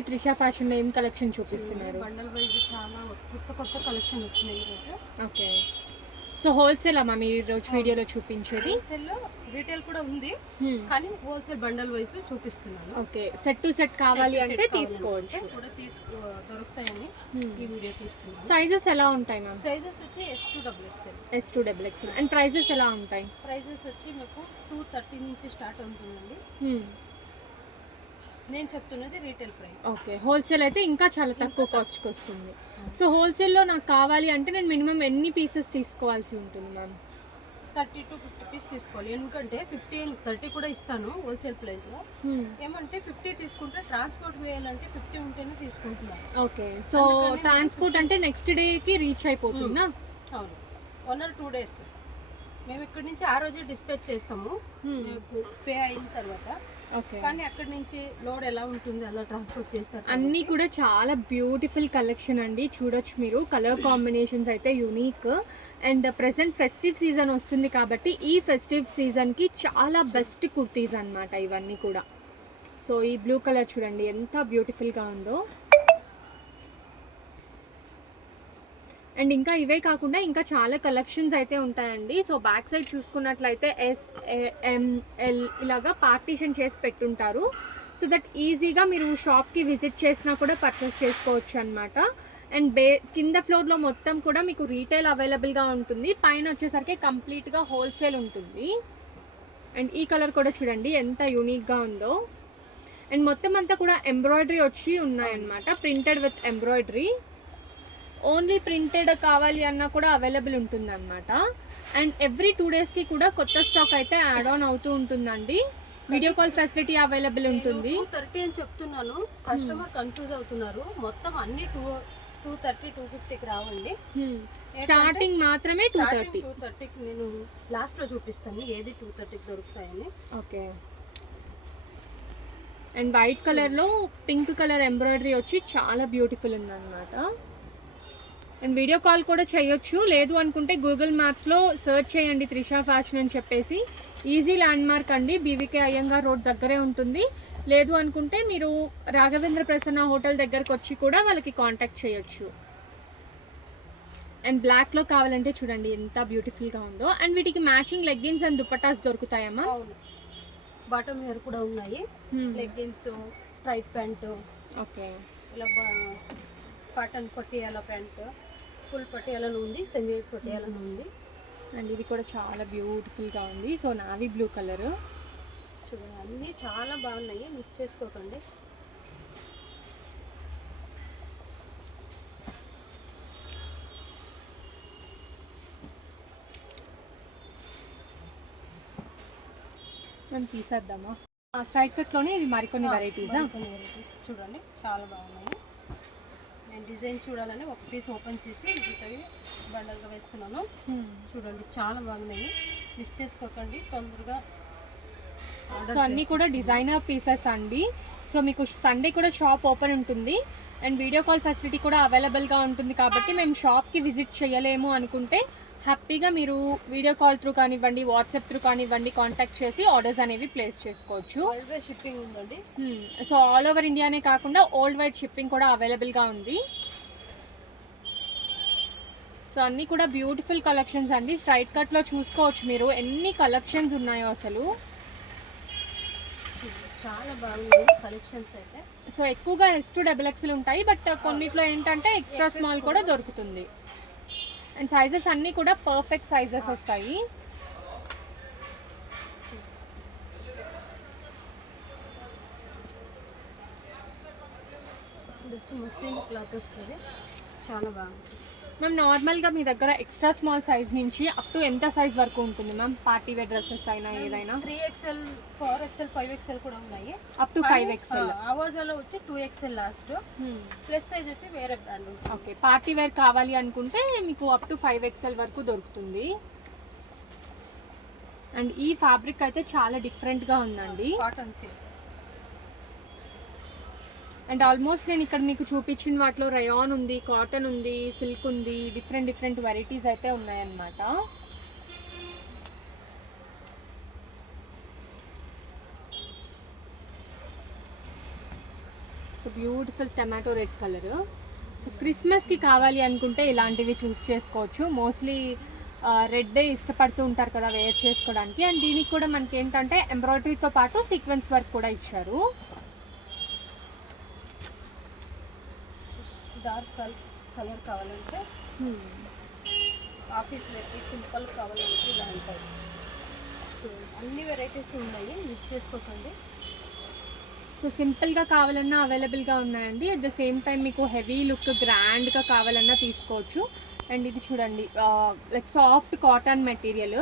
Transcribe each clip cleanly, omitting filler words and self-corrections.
రోజు త్రిషా ఫ్యాషన్ ఏం కలెక్షన్ చూపిస్తున్నారు? బండల్ వైజ్ చాలా కొత్త కలెక్షన్ వచ్చినాయి ఈరోజు. ఓకే, సో హోల్సేల్ అమ్మా మీరు ఈరోజు వీడియోలో చూపించేది? హోల్సేల్లో రీటైల్ కూడా ఉంది, కానీ హోల్సేల్ బండల్ వైజ్ చూపిస్తున్నాను. ఓకే, సెట్ టు సెట్ కావాలి అంటే తీసుకోవచ్చు కూడా దొరుకుతాయని ఈ వీడియో తీస్తున్నాను. సైజెస్ ఎలా ఉంటాయి మ్యామ్? సైజెస్ వచ్చి S2XXL. S2XXL. అండ్ ప్రైజెస్ ఎలా ఉంటాయి? ప్రైజెస్ వచ్చి మీకు 230 నుంచి స్టార్ట్ ఉంటుందండి. నేను చెప్తున్నది రీటైల్ ప్రైస్. ఓకే, హోల్సేల్ అయితే ఇంకా చాలా తక్కువ కాస్ట్కి వస్తుంది. సో హోల్సేల్లో నాకు కావాలి అంటే నేను మినిమం ఎన్ని పీసెస్ తీసుకోవాల్సి ఉంటుంది మ్యామ్? 30 to 50 పీస్ తీసుకోవాలి, ఎందుకంటే 30 కూడా ఇస్తాను హోల్సేల్ ప్రైస్లో. ఏమంటే 50 తీసుకుంటే ట్రాన్స్పోర్ట్ వేయాలంటే 50 ఉంటేనే తీసుకుంటున్నాను. ఓకే, సో ట్రాన్స్పోర్ట్ అంటే నెక్స్ట్ డేకి రీచ్ అయిపోతుందా? అవును, 1 or 2 days. మేము ఇక్కడ నుంచి ఆ రోజే డిస్పాచ్ చేస్తాము పే అయిన తర్వాత. ఓకే, కానీ అక్కడ నుంచి లోడ్ ఎలా ఉంటుంది అలా ట్రాన్స్పోర్ట్ చేస్తారు. అన్నీ కూడా చాలా బ్యూటిఫుల్ కలెక్షన్ అండి, చూడొచ్చు మీరు. కలర్ కాంబినేషన్స్ అయితే unique. And present festive season వస్తుంది కాబట్టి ఈ ఫెస్టివ్ సీజన్కి చాలా బెస్ట్ కుర్తీస్ అన్నమాట ఇవన్నీ కూడా. సో ఈ బ్లూ కలర్ చూడండి ఎంత బ్యూటిఫుల్గా ఉందో. అండ్ ఇంకా ఇవే కాకుండా ఇంకా చాలా కలెక్షన్స్ అయితే ఉంటాయండి. సో బ్యాక్ సైడ్ చూసుకున్నట్లయితే SML ఇలాగా పార్టీషన్ చేసి పెట్టుంటారు, సో దట్ ఈజీగా మీరు షాప్కి విజిట్ చేసినా కూడా పర్చేస్ చేసుకోవచ్చు అనమాట. అండ్ కింద ఫ్లోర్లో మొత్తం కూడా మీకు రీటైల్ అవైలబుల్గా ఉంటుంది, పైన వచ్చేసరికి కంప్లీట్గా హోల్సేల్ ఉంటుంది. అండ్ ఈ కలర్ కూడా చూడండి ఎంత యూనిక్గా ఉందో. అండ్ మొత్తం అంతా కూడా ఎంబ్రాయిడరీ వచ్చి ఉన్నాయన్నమాట, printed with embroidery. Only printed కావాలి అన్నా కూడా అవైలబుల్ ఉంటుంది అనమాట. అండ్ ఎవ్రీ 2 daysకి కూడా కొత్త స్టాక్ అయితే యాడ్ ఆన్ అవుతూ ఉంటుందండి. వీడియో కాల్ ఫెసిలిటీ అవైలబుల్ ఉంటుంది. 230 అని చెప్తున్నాను, కస్టమర్ కన్ఫ్యూజ్ అవుతున్నారు. మొత్తం అన్ని 230 250కి రావండి. స్టార్టింగ్ మాత్రమే 230కి నేను లాస్ట్లో చూపిస్తాను ఏది 230కి దొరుకుతాయని. ఓకే, అండ్ వైట్ కలర్లో పింక్ కలర్ ఎంబ్రాయిడరీ వచ్చి చాలా బ్యూటిఫుల్ ఉందన్నమాట. అండ్ వీడియో కాల్ కూడా చేయొచ్చు, లేదు అనుకుంటే గూగుల్ మ్యాప్స్లో సెర్చ్ చేయండి త్రిషా ఫ్యాషన్ అని చెప్పేసి. ఈజీ ల్యాండ్ మార్క్ అండి, BVK అయ్యంగార్ రోడ్ దగ్గరే ఉంటుంది. లేదు అనుకుంటే మీరు రాఘవేంద్ర ప్రసన్న హోటల్ దగ్గరకు వచ్చి కూడా వాళ్ళకి కాంటాక్ట్ చేయొచ్చు. అండ్ బ్లాక్లో కావాలంటే చూడండి ఎంత బ్యూటిఫుల్గా ఉందో. అండ్ వీటికి మ్యాచింగ్ లెగ్గిన్స్ అండ్ దుపట్టాస్ దొరుకుతాయమ్మా? బాటమ్ వేర్ కూడా ఉన్నాయి, లెగ్గిన్స్, స్ట్రైట్ ప్యాంట్, ఓకే, ఇలా కాటన్ పట్టియాల ప్యాంట్, ఫుల్ పట్టియాలను ఉంది, సెమీ పట్టియాలను ఉంది. అండ్ ఇది కూడా చాలా బ్యూటిఫుల్గా ఉంది. సో నావీ బ్లూ కలర్ చూడండి, అన్నీ చాలా బాగున్నాయి, మిస్ చేసుకోకండి. మేము తీసేద్దామా? స్ట్రైట్ కట్లోనే ఇవి మరికొన్ని వెరైటీస్ చూడండి, చాలా బాగున్నాయి. నేను డిజైన్ చూడాలని ఒక పీస్ ఓపెన్ చేసి మిగతావి బండల్గా వేస్తున్నాను. చూడండి చాలా బాగున్నాయి, మిస్ చేసుకోకండి తొందరగా. సో అన్నీ కూడా డిజైనర్ పీసెస్ అండి. సో మీకు సండే కూడా షాప్ ఓపెన్ ఉంటుంది అండ్ వీడియో కాల్ ఫెసిలిటీ కూడా అవైలబుల్గా ఉంటుంది. కాబట్టి మేము షాప్కి విజిట్ చేయలేము అనుకుంటే హ్యాపీగా మీరు వీడియో కాల్ త్రూ కానివ్వండి, వాట్సాప్ త్రూ కానివ్వండి కాంటాక్ట్ చేసి ఆర్డర్స్ అనేవి ప్లేస్ చేసుకోవచ్చు. షిప్పింగ్ ఉందండి. సో ఆల్ ఓవర్ ఇండియానే కాకుండా వరల్డ్ వైడ్ షిప్పింగ్ కూడా అవైలబుల్గా ఉంది. సో అన్నీ కూడా బ్యూటిఫుల్ కలెక్షన్స్ అండి. స్ట్రైట్ కట్లో చూసుకోవచ్చు మీరు ఎన్ని కలెక్షన్స్ ఉన్నాయో అసలు. చాలా బాగున్నాయి కలెక్షన్స్ అయితే. సో ఎక్కువగా S2XXL ఉంటాయి, బట్ కొన్నిట్లో ఏంటంటే ఎక్స్ట్రా స్మాల్ కూడా దొరుకుతుంది. అండ్ సైజెస్ అన్నీ కూడా పర్ఫెక్ట్ సైజెస్ వస్తాయి. మస్లిన్ క్లాత్ వస్తుంది, చాలా బాగుంటుంది. మ్యామ్ నార్మల్గా మీ దగ్గర ఎక్స్ట్రా స్మాల్ సైజ్ నుంచి అప్ టు ఎంత సైజ్ వరకు ఉంటుంది మ్యామ్? పార్టీ వేర్ డ్రెస్సెస్ అయినా ఏదైనా? 3XL 4XL 5XL కూడా ఉన్నాయి, అప్ టు 5XL. ఆవాజాలో వచ్చి 2XL లాస్ట్. ప్లస్ సైజ్ వచ్చి వేరే బ్రాండ్. ఓకే, పార్టీ వేర్ కావాలి అనుకుంటే మీకు అప్ టు 5XL వరకు దొరుకుతుంది. అండ్ ఈ ఫ్యాబ్రిక్ అయితే చాలా డిఫరెంట్గా ఉందండి, కాటన్ సిల్క్. అండ్ ఆల్మోస్ట్ నేను ఇక్కడ మీకు చూపించిన వాటిలో రయాన్ ఉంది, కాటన్ ఉంది, సిల్క్ ఉంది, డిఫరెంట్ వెరైటీస్ అయితే ఉన్నాయన్నమాట. So beautiful tomato red colour. So క్రిస్మస్కి కావాలి అనుకుంటే ఇలాంటివి చూస్ చేసుకోవచ్చు. మోస్ట్లీ రెడ్డే ఇష్టపడుతూ ఉంటారు కదా వేర్ చేసుకోవడానికి. అండ్ దీనికి కూడా మనకి ఏంటంటే ఎంబ్రాయిడరీతో పాటు సీక్వెన్స్ వర్క్ కూడా ఇచ్చారు. డార్క్ కలర్ కావాలంటే ఆఫీస్ వేర్కి, సింపుల్ కావాలంటే ఇలా ఉంటాయి. అన్ని వెరైటీస్ ఉన్నాయి, మిస్ చేసుకోకండి. సో సింపుల్గా కావాలన్నా అవైలబుల్గా ఉన్నాయండి. అట్ ద సేమ్ టైం మీకు హెవీ లుక్ గ్రాండ్గా కావాలన్నా తీసుకోవచ్చు. అండ్ ఇది చూడండి, like soft cotton material.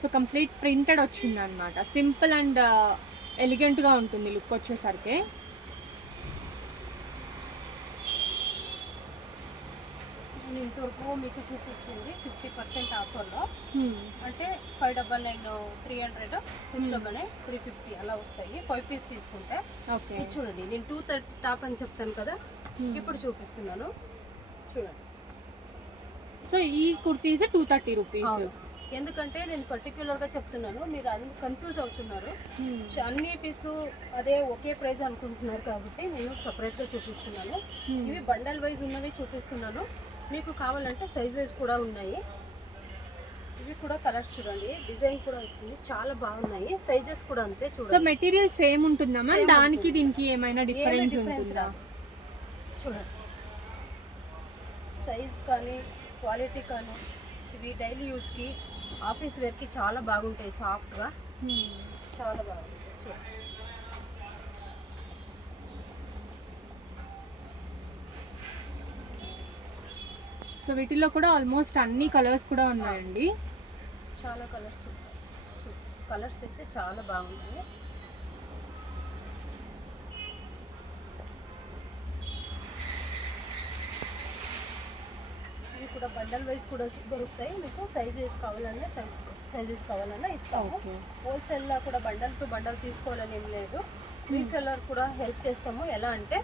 So complete printed వచ్చింది అనమాట. సింపుల్ అండ్ ఎలిగెంట్గా ఉంటుంది లుక్ వచ్చేసరికి. నేను ఇంతవరకు మీకు చూపించింది 50% ఆఫర్లో. అంటే 599 300, 699 350 అలా వస్తాయి 5 పీస్ తీసుకుంటే. ఓకే, ఇది చూడండి, నేను 230 టాప్ అని చెప్తాను కదా, ఇప్పుడు చూపిస్తున్నాను చూడండి. సో ఈ కుర్తీస్ 230 రూపీస్. ఎందుకంటే నేను పర్టిక్యులర్గా చెప్తున్నాను, మీరు అన్ని కన్ఫ్యూజ్ అవుతున్నారు. అన్ని పీస్లు అదే ఒకే ప్రైస్ అనుకుంటున్నారు కాబట్టి నేను సపరేట్గా చూపిస్తున్నాను. ఇవి బండల్ వైజ్ ఉన్నవి చూపిస్తున్నాను. మీకు కావాలంటే సైజ్ వైజ్ కూడా ఉన్నాయి. ఇవి కూడా కలర్స్ చూడండి, డిజైన్ కూడా వచ్చింది, చాలా బాగున్నాయి. సైజెస్ కూడా అంతే చూడండి. సో మెటీరియల్ సేమ్ ఉంటుందా మ్యామ్? దానికి దీనికి ఏమైనా డిఫరెన్స్ ఉంటుందా? చూడండి, సైజ్ కానీ క్వాలిటీ కానీ ఇవి డైలీ యూస్కి, ఆఫీస్ వేర్కి చాలా బాగుంటాయి. సాఫ్ట్గా చాలా బాగుంటాయి చూడండి. సో వీటిల్లో కూడా ఆల్మోస్ట్ అన్ని కలర్స్ కూడా ఉన్నాయండి. చాలా కలర్స్ కలర్స్ అయితే చాలా బాగున్నాయి. ఇవి కూడా బండల్ వైజ్ కూడా దొరుకుతాయి. మీకు సైజెస్ కావాలన్నా సైజెస్ కావాలన్నా ఇస్తాము. హోల్సేల్లో కూడా బండల్ టు బండల్ తీసుకోవాలని ఏం లేదు. రీసెల్లర్ కూడా హెల్ప్ చేస్తాము. ఎలా అంటే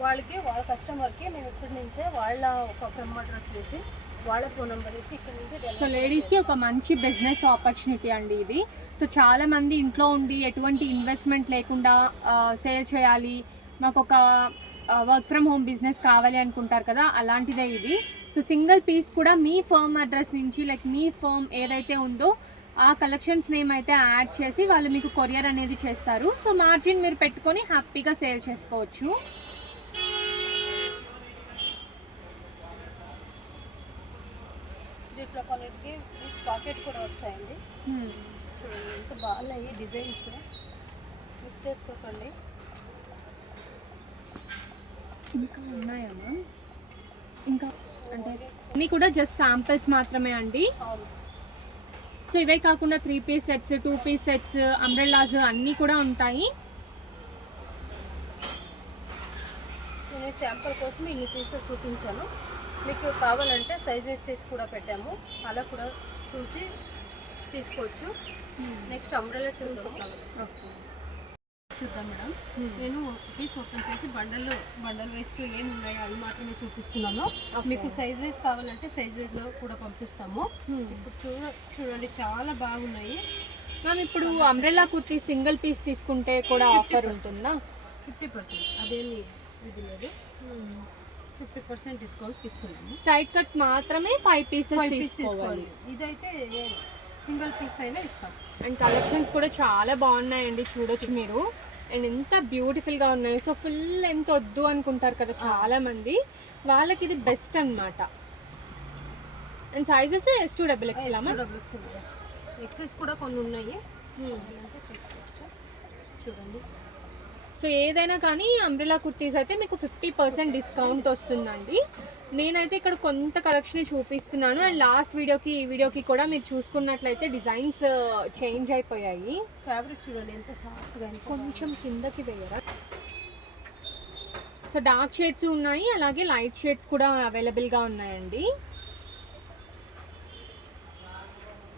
వాళ్ళకి, వాళ్ళ కస్టమర్కి మేము ఇక్కడి నుంచే వాళ్ళ ఒక ఫ్రమ్ అడ్రస్ వేసి వాళ్ళ ఫోన్ నెంబర్ వేసి ఇక్కడి నుంచి. సో లేడీస్కి ఒక మంచి బిజినెస్ ఆపర్చునిటీ అండి ఇది. సో చాలా మంది ఇంట్లో ఉండి ఎటువంటి ఇన్వెస్ట్మెంట్ లేకుండా సేల్ చేయాలి, మాకు ఒక వర్క్ ఫ్రమ్ హోమ్ బిజినెస్ కావాలి అనుకుంటారు కదా, అలాంటిదే ఇది. సో సింగిల్ పీస్ కూడా మీ ఫర్మ్ అడ్రస్ నుంచి, లైక్ మీ ఫర్మ్ ఏదైతే ఉందో ఆ కలెక్షన్స్ నేమ్ అయితే యాడ్ చేసి వాళ్ళు మీకు కొరియర్ అనేది చేస్తారు. సో మార్జిన్ మీరు పెట్టుకొని హ్యాపీగా సేల్ చేసుకోవచ్చు. దీంట్లో కొన్నిటికి పాకెట్ కూడా వస్తాయండి. చూడండి ఎంత బాగున్నాయి డిజైన్స్, మిస్ చేసుకోకండి. ఇంకా ఉన్నాయమ్మా? ఇంకా అంటే ఇవి కూడా జస్ట్ శాంపిల్స్ మాత్రమే అండి. సో ఇవే కాకుండా 3 piece sets, 2 piece sets, umbrellas అన్నీ కూడా ఉంటాయి. నేను శాంపుల్ కోసం ఇన్ని పీసులు చూపించాను. మీకు కావాలంటే సైజ్ చేసి కూడా పెట్టాము, అలా కూడా చూసి తీసుకోవచ్చు. నెక్స్ట్ అంబ్రెల్లా చూద్దాం మేడం. నేను పీస్ ఓపెన్ చేసి బండల్ వైజ్ ఏమి ఉన్నాయో అవి మాత్రమే చూపిస్తున్నాను. మీకు సైజ్ వైజ్ కావాలంటే సైజ్ వైజ్లో కూడా పంపిస్తాము. ఇప్పుడు చూడండి చాలా బాగున్నాయి మ్యామ్. ఇప్పుడు అంబ్రెల్లా కుర్తీ సింగిల్ పీస్ తీసుకుంటే కూడా ఆఫర్ ఉంటుందా? 50%. అదేమి ఇది లేదు, 50% డిస్కౌంట్ ఇస్తున్నాము. స్ట్రైట్ కట్ మాత్రమే 5 పీసెస్ తీసుకోవాలి. ఇదైతే సింగిల్ పీస్ అయినా ఇస్తాం. అండ్ కలెక్షన్స్ కూడా చాలా బాగున్నాయండి, చూడొచ్చు మీరు. అండ్ ఎంత బ్యూటిఫుల్గా ఉన్నాయి. సో ఫుల్ లెంత్ వద్దు అనుకుంటారు కదా చాలా మంది, వాళ్ళకి ఇది బెస్ట్ అన్నమాట. And sizes S2XXL. ఎక్సెస్ కూడా కొన్ని ఉన్నాయి, తీసుకోవచ్చు. చూడండి, సో ఏదైనా కానీ అంబ్రెల్లా కుర్తీస్ అయితే మీకు 50% డిస్కౌంట్ వస్తుందండి. నేనైతే ఇక్కడ కొంత కలెక్షన్ చూపిస్తున్నాను. అండ్ లాస్ట్ వీడియోకి ఈ వీడియోకి కూడా మీరు చూసుకున్నట్లయితే డిజైన్స్ చేంజ్ అయిపోయాయి. ఫ్యాబ్రిక్ చూడండి ఎంత సాఫ్ట్గా, కొంచెం కిందకి వేయరా. సో డార్క్ షేడ్స్ ఉన్నాయి, అలాగే లైట్ షేడ్స్ కూడా అవైలబుల్గా ఉన్నాయండి.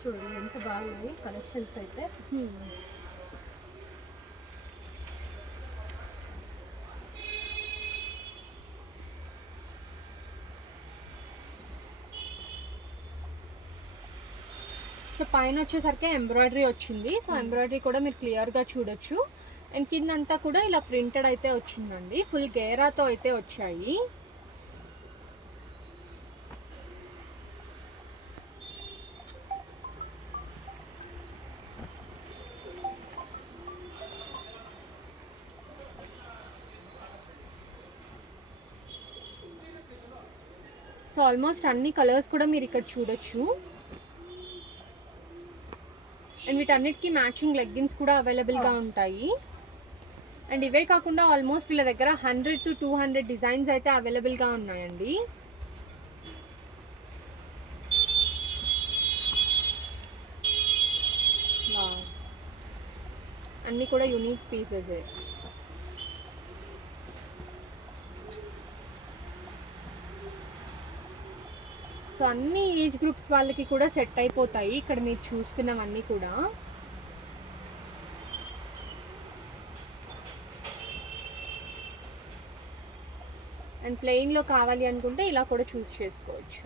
చూడండి ఎంత బాగున్నాయి కలెక్షన్స్ అయితే. సో పైన వచ్చేసరికి ఎంబ్రాయిడరీ వచ్చింది. సో ఎంబ్రాయిడరీ కూడా మీరు క్లియర్గా చూడొచ్చు. అండ్ కిందంతా కూడా ఇలా ప్రింటెడ్ అయితే వచ్చిందండి, ఫుల్ గేరాతో అయితే వచ్చాయి. సో ఆల్మోస్ట్ అన్ని కలర్స్ కూడా మీరు ఇక్కడ చూడొచ్చు. అండ్ వీటన్నిటికీ మ్యాచింగ్ లెగ్గిన్స్ కూడా అవైలబుల్గా ఉంటాయి. అండ్ ఇవే కాకుండా ఆల్మోస్ట్ వీళ్ళ దగ్గర 100 to 200 డిజైన్స్ అయితే అవైలబుల్గా ఉన్నాయండి. అన్నీ కూడా యూనిక్ పీసెస్. సో అన్ని ఏజ్ గ్రూప్స్ వాళ్ళకి కూడా సెట్ అయిపోతాయి ఇక్కడ మీరు చూస్తున్నవన్నీ కూడా. అండ్ ప్లెయిన్లో కావాలి అనుకుంటే ఇలా కూడా చూస్ చేసుకోవచ్చు.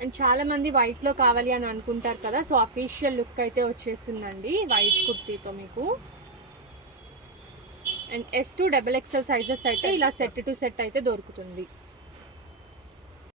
అండ్ చాలామంది వైట్లో కావాలి అని అనుకుంటారు కదా, సో అఫీషియల్ లుక్ అయితే వచ్చేస్తుందండి వైట్ కుర్తీతో మీకు. And S to XXL sizes అయితే ఇలా సెట్ టు సెట్ అయితే దొరుకుతుంది.